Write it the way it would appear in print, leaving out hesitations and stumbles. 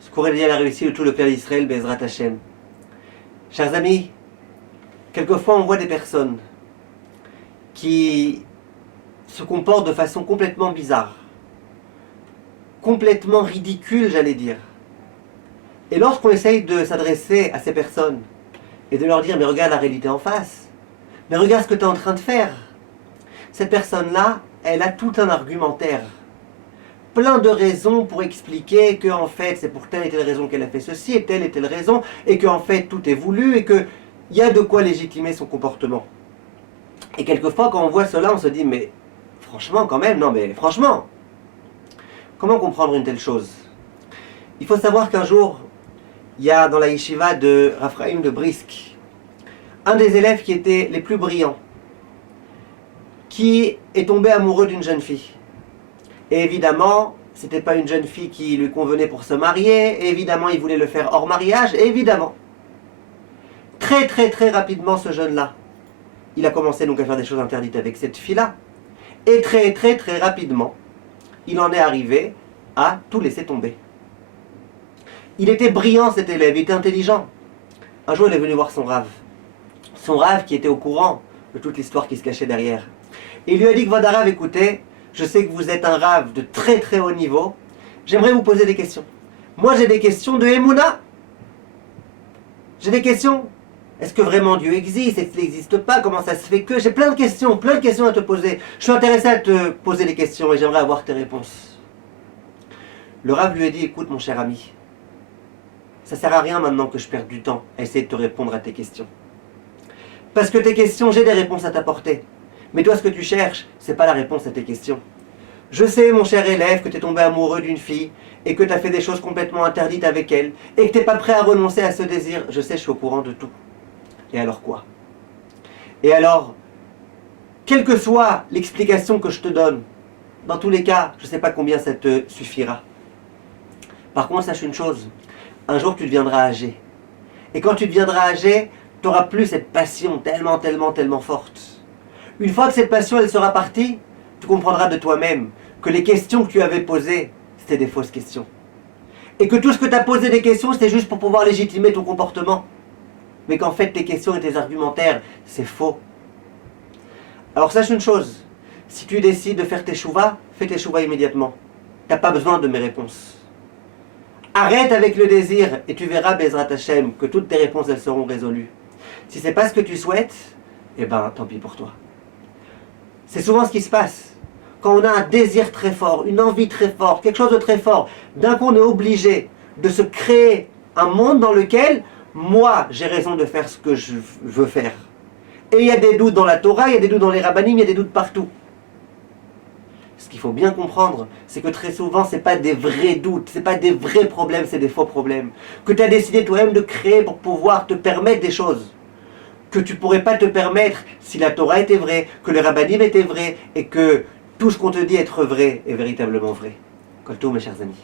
ce qu'Aurélien a réussi de tout le clan d'Israël, Bezrat Hashem. Chers amis, quelquefois on voit des personnes qui se comportent de façon complètement bizarre, complètement ridicule, j'allais dire. Et lorsqu'on essaye de s'adresser à ces personnes et de leur dire « mais regarde la réalité en face, mais regarde ce que tu es en train de faire », cette personne-là, elle a tout un argumentaire, plein de raisons pour expliquer que en fait c'est pour telle et telle raison qu'elle a fait ceci et telle raison, et qu'en fait tout est voulu et qu'il y a de quoi légitimer son comportement. Et quelquefois quand on voit cela, on se dit « mais franchement quand même, non mais franchement, comment comprendre une telle chose ?» Il faut savoir qu'un jour, il y a dans la yeshiva de Raphaïm de Brisk, un des élèves qui était les plus brillants, qui est tombé amoureux d'une jeune fille. Et évidemment, c'était pas une jeune fille qui lui convenait pour se marier, et évidemment, il voulait le faire hors mariage, et évidemment. Très rapidement, ce jeune-là, il a commencé donc à faire des choses interdites avec cette fille-là, et très rapidement, il en est arrivé à tout laisser tomber. Il était brillant cet élève, il était intelligent. Un jour il est venu voir son Rav. Son Rav qui était au courant de toute l'histoire qui se cachait derrière. Et il lui a dit que Vod Rav, écoutez, je sais que vous êtes un Rav de très haut niveau, j'aimerais vous poser des questions. Moi j'ai des questions de Emouna. J'ai des questions. Est-ce que vraiment Dieu existe? Est-ce qu'il n'existe pas? Comment ça se fait que? J'ai plein de questions à te poser. Je suis intéressé à te poser les questions et j'aimerais avoir tes réponses. Le Rav lui a dit, écoute mon cher ami, ça sert à rien maintenant que je perde du temps à essayer de te répondre à tes questions. Parce que tes questions, j'ai des réponses à t'apporter. Mais toi, ce que tu cherches, c'est pas la réponse à tes questions. Je sais, mon cher élève, que tu es tombé amoureux d'une fille et que tu as fait des choses complètement interdites avec elle et que tu n'es pas prêt à renoncer à ce désir. Je sais, je suis au courant de tout. Et alors quoi? Et alors, quelle que soit l'explication que je te donne, dans tous les cas, je ne sais pas combien ça te suffira. Par contre, sache une chose. Un jour tu deviendras âgé. Et quand tu deviendras âgé, tu n'auras plus cette passion tellement forte. Une fois que cette passion elle sera partie, tu comprendras de toi-même que les questions que tu avais posées, c'était des fausses questions. Et que tout ce que tu as posé des questions, c'était juste pour pouvoir légitimer ton comportement. Mais qu'en fait tes questions et tes argumentaires, c'est faux. Alors sache une chose, si tu décides de faire tes chouvas, fais tes chouvas immédiatement. Tu n'as pas besoin de mes réponses. Arrête avec le désir et tu verras, Bezrat Hashem, que toutes tes réponses elles seront résolues. Si c'est pas ce que tu souhaites, eh ben tant pis pour toi. C'est souvent ce qui se passe. Quand on a un désir très fort, une envie très forte, quelque chose de très fort, d'un coup on est obligé de se créer un monde dans lequel moi j'ai raison de faire ce que je veux faire. Et il y a des doutes dans la Torah, il y a des doutes dans les rabbinim, il y a des doutes partout. Ce qu'il faut bien comprendre, c'est que très souvent, ce n'est pas des vrais doutes, ce n'est pas des vrais problèmes, c'est des faux problèmes. Que tu as décidé toi-même de créer pour pouvoir te permettre des choses que tu ne pourrais pas te permettre si la Torah était vraie, que le rabbinim était vrai et que tout ce qu'on te dit être vrai est véritablement vrai. Kol tov, mes chers amis.